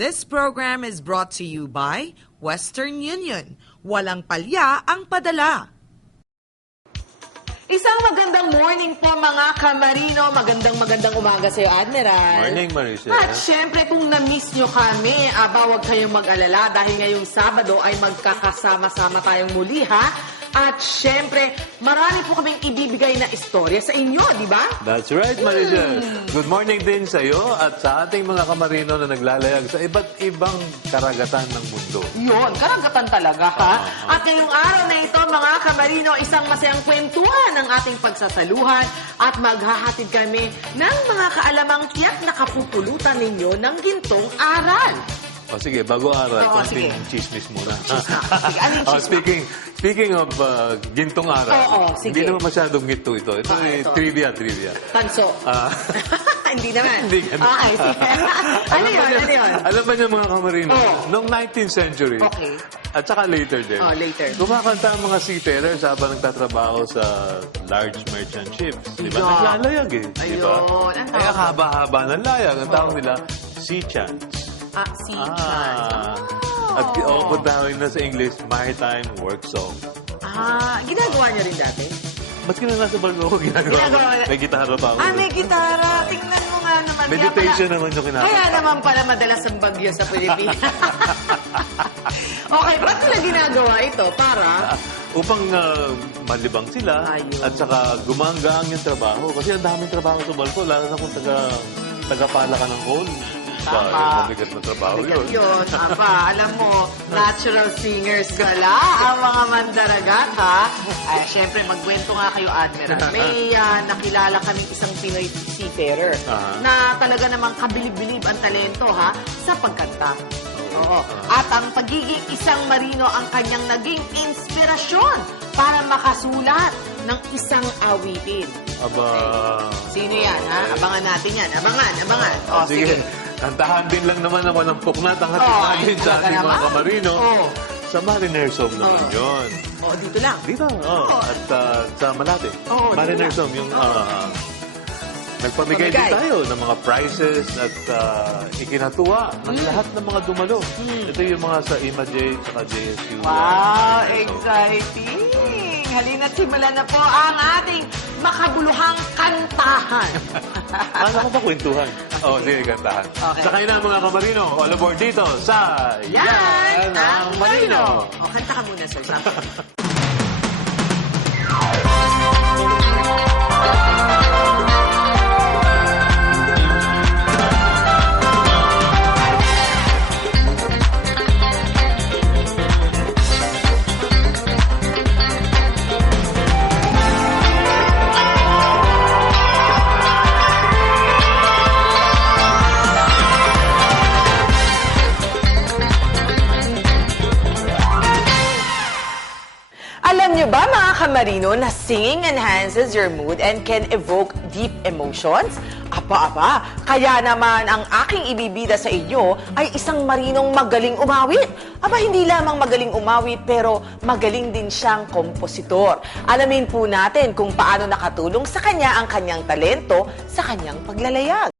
This program is brought to you by Western Union. Walang palya ang padala. Isang magandang morning po mga kamarino. Magandang umaga sa iyo, Admiral. Morning, Maricel. At syempre kung na-miss nyo kami, huwag kayong mag-alala dahil ngayong Sabado ay magkakasama-sama tayong muli, ha? At syempre, marami po kaming ibibigay na istorya sa inyo, di ba? That's right, Maricel. Good morning din sa iyo at sa ating mga kamarino na naglalayag sa iba't ibang karagatan ng mundo. Yun, karagatan talaga, ha? At ngayong araw na ito, mga kamarino, isang masayang kwentuhan ng ating pagsasaluhan at maghahatid kami ng mga kaalamang tiyak na kapupulutan ninyo ng gintong aral. O sige, bago aral, Oo, konting sige. chismis muna. Chismis. Sige, anong chismis? Speaking of gintong aral, Oo, sige. hindi naman masyadong ginto ito. Ito ay ito. trivia. Tanso. Hindi naman. Hindi ganun. Okay, sige. Ano yun? Alam ba niyo mga kamarino, Oo. noong 19th century, Okay. at saka later din, Later. kumakanta ang mga seafarers habang nagtatrabaho sa large merchant ships. Di ba? Yeah. Naglalayag eh. Di ba? Ayun. Ang Kaya tawag? haba-haba ng layag. Ang tawag nila, sea chants. Sea chant. At kung tawag na sa English, maritime work song. Ginagawa niyo rin dati? Ba't ka na nasa barko ko ginagawa? May gitara pa ako. May gitara. Tingnan mo nga naman. Meditation naman yung kinagawa. Kaya naman pala madalas ang bagyo sa Pilipinas. Okay, ba't nila ginagawa ito? Para? Upang malibang sila. Ayun. At saka gumanggang yung trabaho. Kasi ang daming trabaho sa barko, lalo na kung tagapala ka ng coal. Tama. Mabigat na trabaho yun. Yun, alam mo, natural singers pala ang mga mandaragat, ha? Ay, syempre, magkwento nga kayo, Admiral. May nakilala kaming isang Pinoy seafarer na talaga namang kabilib-bilib ang talento, ha? Sa pagkanta. Oo. At ang pagiging isang marino ang kanyang naging inspirasyon para makasulat ng isang awitin. Aba... Sino yan, ha? Abangan natin yan. Abangan. O, Sige. Kantahan din lang naman ang walang puknat ang hatid natin sa ating mga kamarino. Sa Mariner's Home naman yun. Dito lang. Dito, at sa Malate. Mariner's Home, yung nagpamigay din tayo ng mga prizes at ikinatuwa ng lahat ng mga dumalo. Ito yung mga sa IMAJ at JSU. Wow, exciting! Halina't simulan na po ang ating makabuluhang kantahan. Ano ko ba kwentuhan? Sige, kantahan. Okay. Sa kayo na mga kamarino, all aboard dito sa Yan ang Marino! Kanta ka muna, sir. Alam niyo ba mga kamarino na singing enhances your mood and can evoke deep emotions? Aba, kaya naman ang aking ibibida sa inyo ay isang marinong magaling umawit. Hindi lamang magaling umawit pero magaling din siyang kompositor. Alamin po natin kung paano nakatulong sa kanya ang kanyang talento sa kanyang paglalayag.